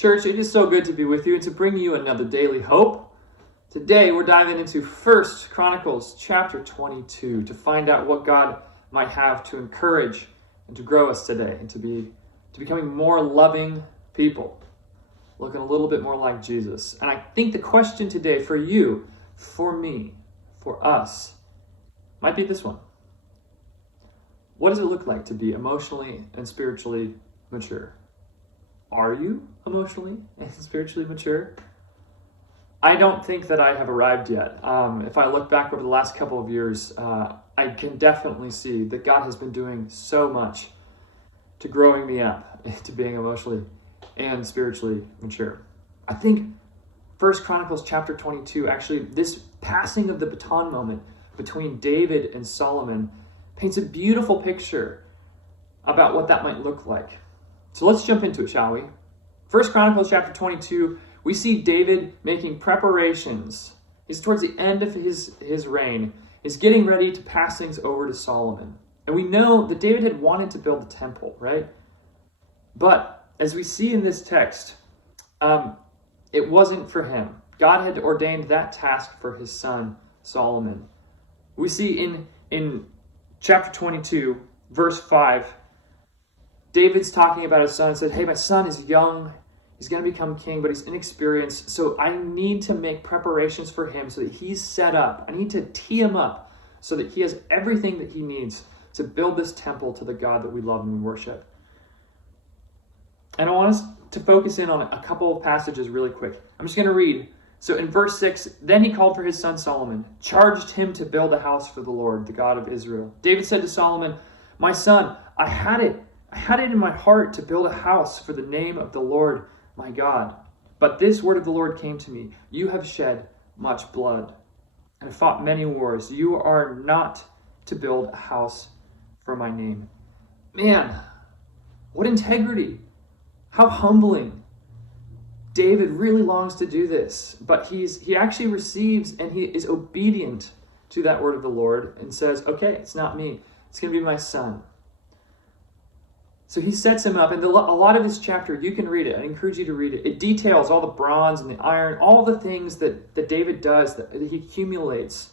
Church, it is so good to be with you and to bring you another daily hope. Today, we're diving into 1 Chronicles chapter 22 to find out what God might have to encourage and to grow us today and to becoming more loving people, looking a little bit more like Jesus. And I think the question today for you, for me, for us, might be this one. What does it look like to be emotionally and spiritually mature? Are you emotionally and spiritually mature? I don't think that I have arrived yet. If I look back over the last couple of years, I can definitely see that God has been doing so much to growing me up into being emotionally and spiritually mature. I think 1 Chronicles chapter 22, actually this passing of the baton moment between David and Solomon paints a beautiful picture about what that might look like. So let's jump into it, shall we? 1 Chronicles chapter 22, we see David making preparations. He's towards the end of his reign. He's getting ready to pass things over to Solomon. And we know that David had wanted to build the temple, right? But as we see in this text, it wasn't for him. God had ordained that task for his son, Solomon. We see in chapter 22, verse 5, David's talking about his son and said, hey, my son is young. He's going to become king, but he's inexperienced. So I need to make preparations for him so that he's set up. I need to tee him up so that he has everything that he needs to build this temple to the God that we love and we worship. And I want us to focus in on a couple of passages really quick. I'm just going to read. So in verse 6, then he called for his son Solomon, charged him to build a house for the Lord, the God of Israel. David said to Solomon, my son, I had it in my heart to build a house for the name of the Lord my God. But this word of the Lord came to me. You have shed much blood and have fought many wars. You are not to build a house for my name. Man, what integrity. How humbling. David really longs to do this, but he actually receives and he is obedient to that word of the Lord and says, okay, it's not me. It's going to be my son. So he sets him up, and a lot of this chapter, you can read it. I encourage you to read it. It details all the bronze and the iron, all the things that David does, that he accumulates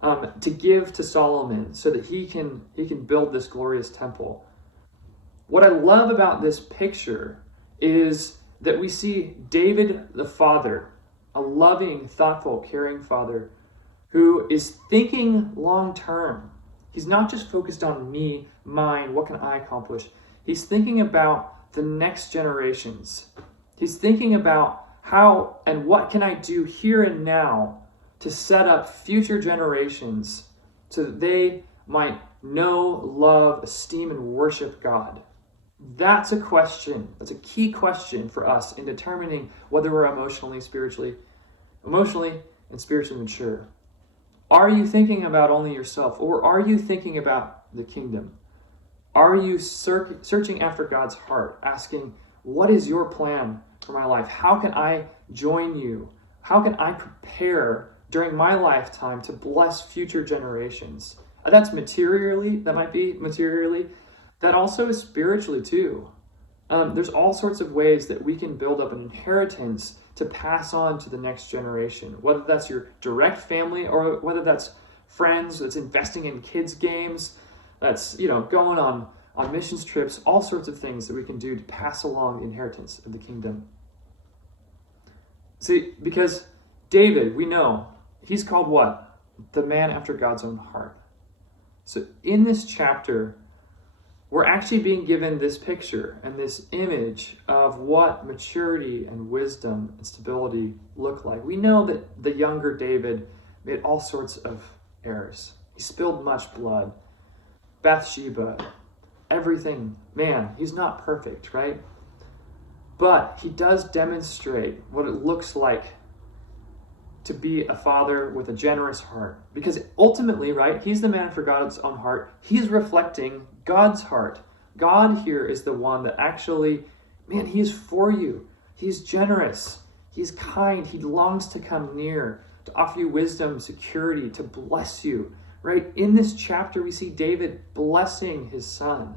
to give to Solomon so that he can build this glorious temple. What I love about this picture is that we see David the father, a loving, thoughtful, caring father who is thinking long term. He's not just focused on me, mine, what can I accomplish? He's thinking about the next generations. He's thinking about how and what can I do here and now to set up future generations so that they might know, love, esteem, and worship God. That's a question. That's a key question for us in determining whether we're emotionally and spiritually mature. Are you thinking about only yourself, or are you thinking about the kingdom? Are you searching after God's heart, asking, what is your plan for my life? How can I join you? How can I prepare during my lifetime to bless future generations? That's materially, that might be materially. That also is spiritually too. There's all sorts of ways that we can build up an inheritance to pass on to the next generation, whether that's your direct family or whether that's friends, that's investing in kids' games, that's going on missions trips, all sorts of things that we can do to pass along the inheritance of the kingdom. See, because David, we know, he's called what? The man after God's own heart. So in this chapter, we're actually being given this picture and this image of what maturity and wisdom and stability look like. We know that the younger David made all sorts of errors. He spilled much blood. Bathsheba, everything. Man, he's not perfect, right? But he does demonstrate what it looks like to be a father with a generous heart. Because ultimately, right, he's the man for God's own heart. He's reflecting God's heart. God here is the one that actually, man, he's for you. He's generous. He's kind. He longs to come near, to offer you wisdom, security, to bless you. Right? In this chapter, we see David blessing his son.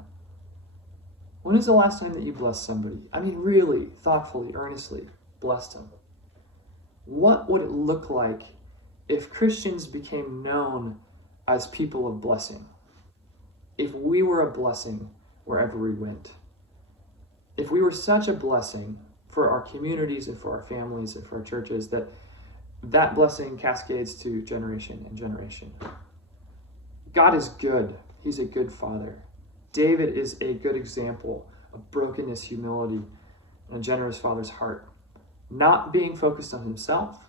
When was the last time that you blessed somebody? I mean, really, thoughtfully, earnestly blessed them? What would it look like if Christians became known as people of blessing? If we were a blessing wherever we went? If we were such a blessing for our communities and for our families and for our churches that that blessing cascades to generation and generation? God is good. He's a good father. David is a good example of brokenness, humility, and a generous father's heart. Not being focused on himself,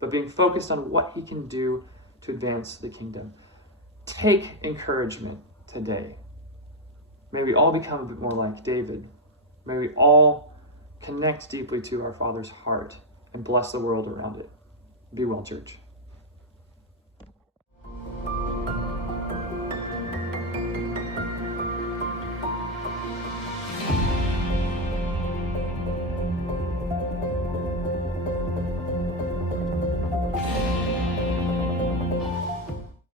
but being focused on what he can do to advance the kingdom. Take encouragement today. May we all become a bit more like David. May we all connect deeply to our Father's heart and bless the world around it. Be well, church.